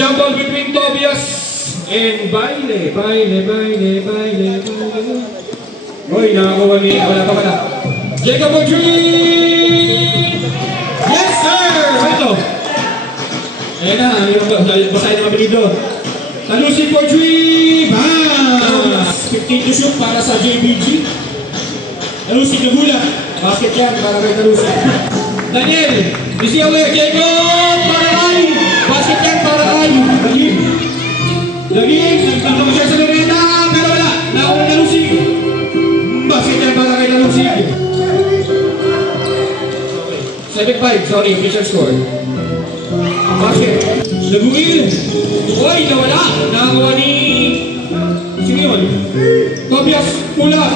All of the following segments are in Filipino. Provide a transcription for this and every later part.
Jump ball between Tobias and Baile. Uy, nakakuha ni, wala pa. Jacob Audrey! Yes, sir! Ano ito? Ayan na, basahin ang apelido. Talusin for Audrey! Bam! 15 to shoot para sa JBG. Talusin na gula. Basket yan para kay Talusin. Daniel! Is he aware? Jacob! Para kay! Basket yan para kay! Laging! Nagtangkang siya sa Lorena! Pero wala! Nakuha Talusin! Basket yan para kay Talusin! 7-5, sorry, official score. Basket. Laguil. Uy, nawala. Nakakuha ni... Sino yun? Tobias, pula.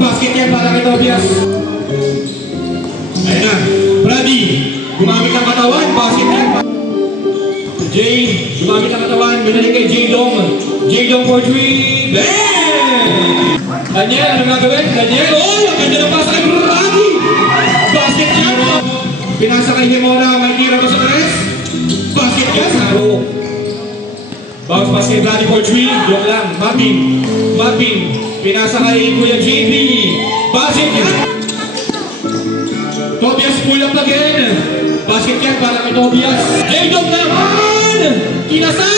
Basket yan para kay Tobias. Ayun na. Brady, gumamit ng katawan. Basket yan. Jay, gumamit ng katawan. Binalik kay J-Dong. J-Dong for 3. Bam! Daniel, ano nga gawin? Daniel, oh, ang ganda ng pasa kay Brady. Basket yan. Pinasa kay Himora, may tira ko sa tres. Basket yan. Bounce pass kay Brady for 3. Joke lang. Marvin. Pinasa kay Kuya JB. Basket yan. Tobias pull up again. Basket yan para kay Tobias. J-Dog naman. Kinasa.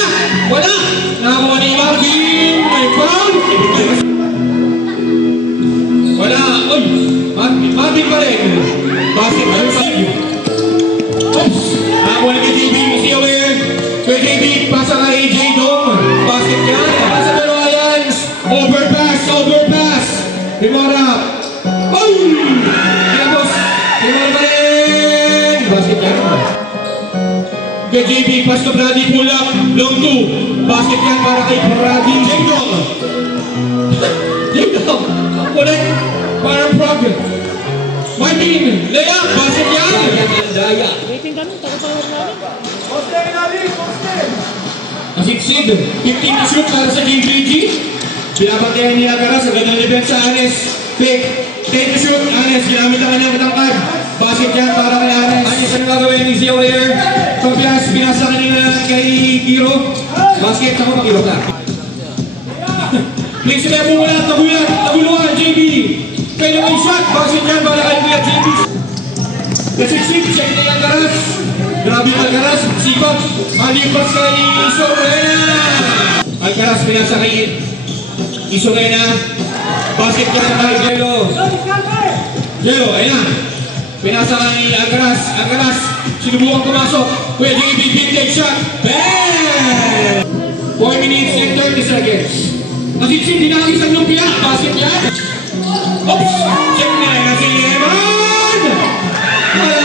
Wala. Nakakuha ni Marvin. May foul. Wala. Uy. Marvin pa rin. Basket yan sa iyo. Oops. Nakakuha ni JB. Is he aware? Kay JB. Pasa kay J-Dog. Basket yan. Pasa kay Alliance. Overpass. Himora. Oh! Kinapos. Himora pa rin. Basket yan. Kay JB. Pass to Brady. Pull up. Long 2. Basket yan para kay Brady. J-Dog. Ulit. Para Prog. Martin. Layup. Basket yan. Daya. Waiting kami. Takot-tawag namin. Asid. 15 to shoot para sa JBG. Pinabantayan ni Agaras. Ang ganda ng defense sa Anes. Fake. 10 to shoot. Anes. Ginamit ang kanyang katangkad. Basket yan para kay Anes. Anes ang gagawin ni Zio Air. Tobias. Pinasa kanina kay Tiro. Basket. Ako makilok na. Please sila bumulat. Naguluhan. JB. Pwede may shot. Basket yan para kay Kuya JB. Nasik-sik. Check na yung Agaras. Grabe yung Alcaraz, sikot, malipas kay Isorena. Alcaraz pinasa kay Isorena. Basket yan kay Jelo. Ayun na. Pinasa kay Alcaraz, sinubukan pumasok. Kuya JB, big take shot. Bam! 4 minutes and 30 seconds. Nasit-sit, dinakis ang lumpia. Basket yan. Oops! Check na yan si Eman! Wala.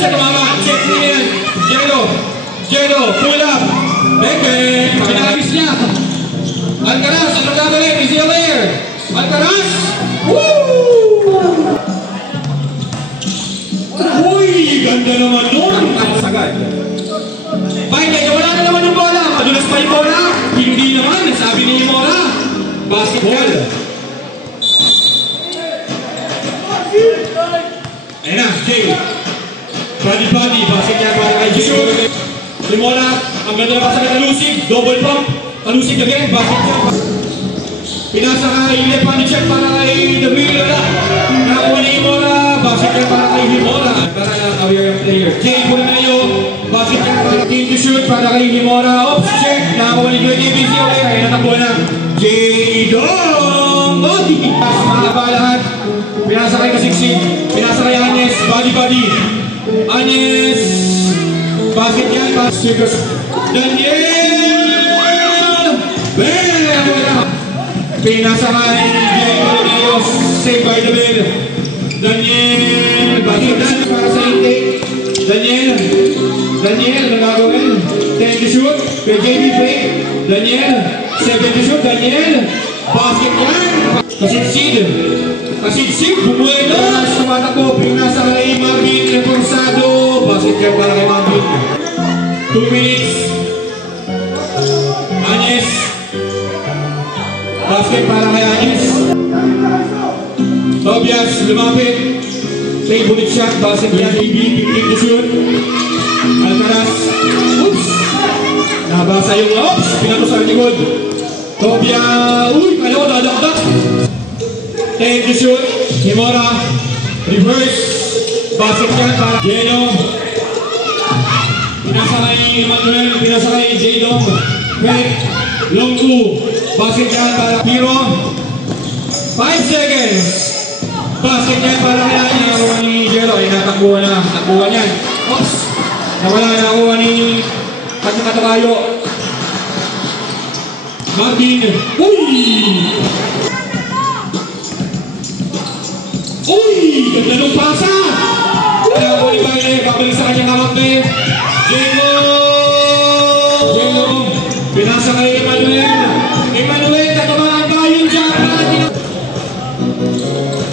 Tumama. Check mo yan. Jelo. Pull up. Beke. Pinakabis niya. Alcaraz. Ano gagawin? Is he aware? Alcaraz. Woo! Uy! Ganda naman nun. Sagad. Baile. Wala na naman yung bola. Madulas pa yung bola. Hindi naman. Sabi ni Mora. Basketball. Ayun na. Jay. Body, basket niya para kay Jay. Limona, ang ganda na basa kay Talusig. Double pump. Talusig again, basket niya. Pinasa kay Lepanicek para kay Davila. Nakakuha ni Limona, basket niya para kay Limona. Para aware yung player. Jay Bulinayo, basket niya para team to shoot para kay Limona. Oops, check. Nakakuha ni Joy DBC. Ay natakbuhan na. J-Dong! Body! Mga lahat. Pinasa kay Kasiksik. Pinasa kay Agnes. Body. Agnes! Basket yan, basket. Daniel! Bam! Pinasa kay Diego Leos. Save by the bell. Daniel! Basket yan para sa intake. Daniel, nagagawin. 10 to shoot. Kay JB Fake. Daniel, 7 to shoot. Daniel! Basket yan! Kasid, bumuelo. Tumatakbo, pinasa kay Marvin Reforzado. Basket yan para kay Marvin. 2 minutes. Agnes. Basket para kay Agnes. Tobias, lumapit. Play bullet shot. Basket yan. 15 to shoot. Alcaraz. Pasa yung ops, pinato sa likod. Tobia, uy, kala ko dadakdak. Take the shoot, Himora, reverse, basket yan para Jeno. Pinasa kay Emmanuel, pinasa kay J-Dong. Quick, long two, basket yan para Piro. 5 seconds. Basket yan para kaya nakakuha ni Jero. Ay natakbuhan na, takbuhan yan. Ops, nawala na nakakuha ni Katakayo. Marvin, uy! Uy! Ganda nung pasa! Kaya ko ni Baile, babalik sa kanyang kamampi. Jeno! Jeno! Pinasa kay Emmanuel. Emmanuel, tatamaan ba yung jump?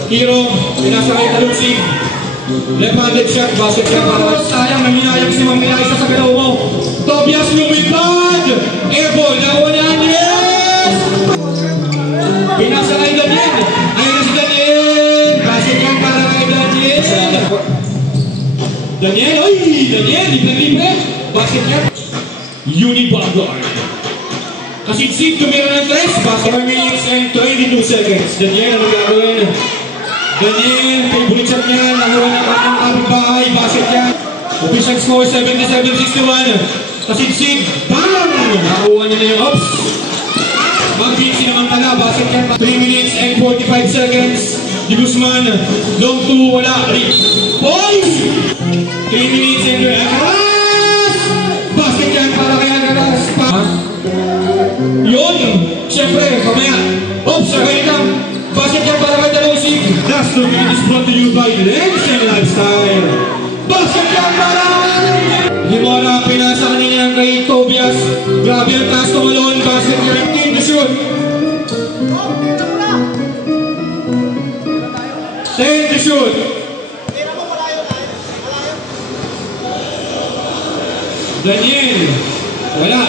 Hero, pinasa kay Talusig. Left-handed shot, basket ka para sayang, nanginayang si Mamila isa sa galaw mo. Tobias lumipad! Airball, nakuha niya, yes! Pinasa kay Daniel. Ayun na si Daniel. Basket ka para kay Daniel. Daniel, oy! Daniel, libre-libre. Basket ka. Unibagard. Kasitsip, tumira ng 3. Basket 4 minutes and 22 seconds. Daniel, ano gagawin? Daniel, favorite shot niya, nakuha ng kanyang kapitbahay, basket niya. Official score 77-61. Kasitsip, bang! Nakuha niya na yung ops. Mag-15 naman tala, basket niya. 3 minutes and 45 seconds. Di Guzman, long 2, wala. Boys! 3 minutes and Agaras! Basket niya para kay Agaras. Yun! Siyempre, kamaya. Ops, sakay lang. Basket niya para kay Talusig. Last 2 minutes brought to you by Lens and Lifestyle. Basket niya para Himora, pinasa kanina kay Tobias. Grabe ang taas tumalon. Basket niya. Team to shoot. 10 to shoot. Daniel. Wala.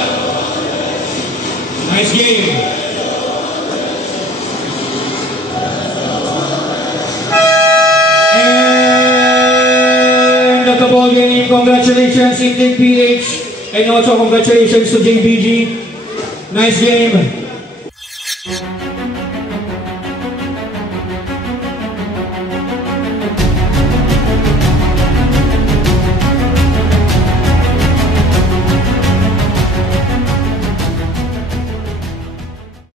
Nice game. The ball game. Congratulations, Team PH, and also congratulations to JBG. Nice game.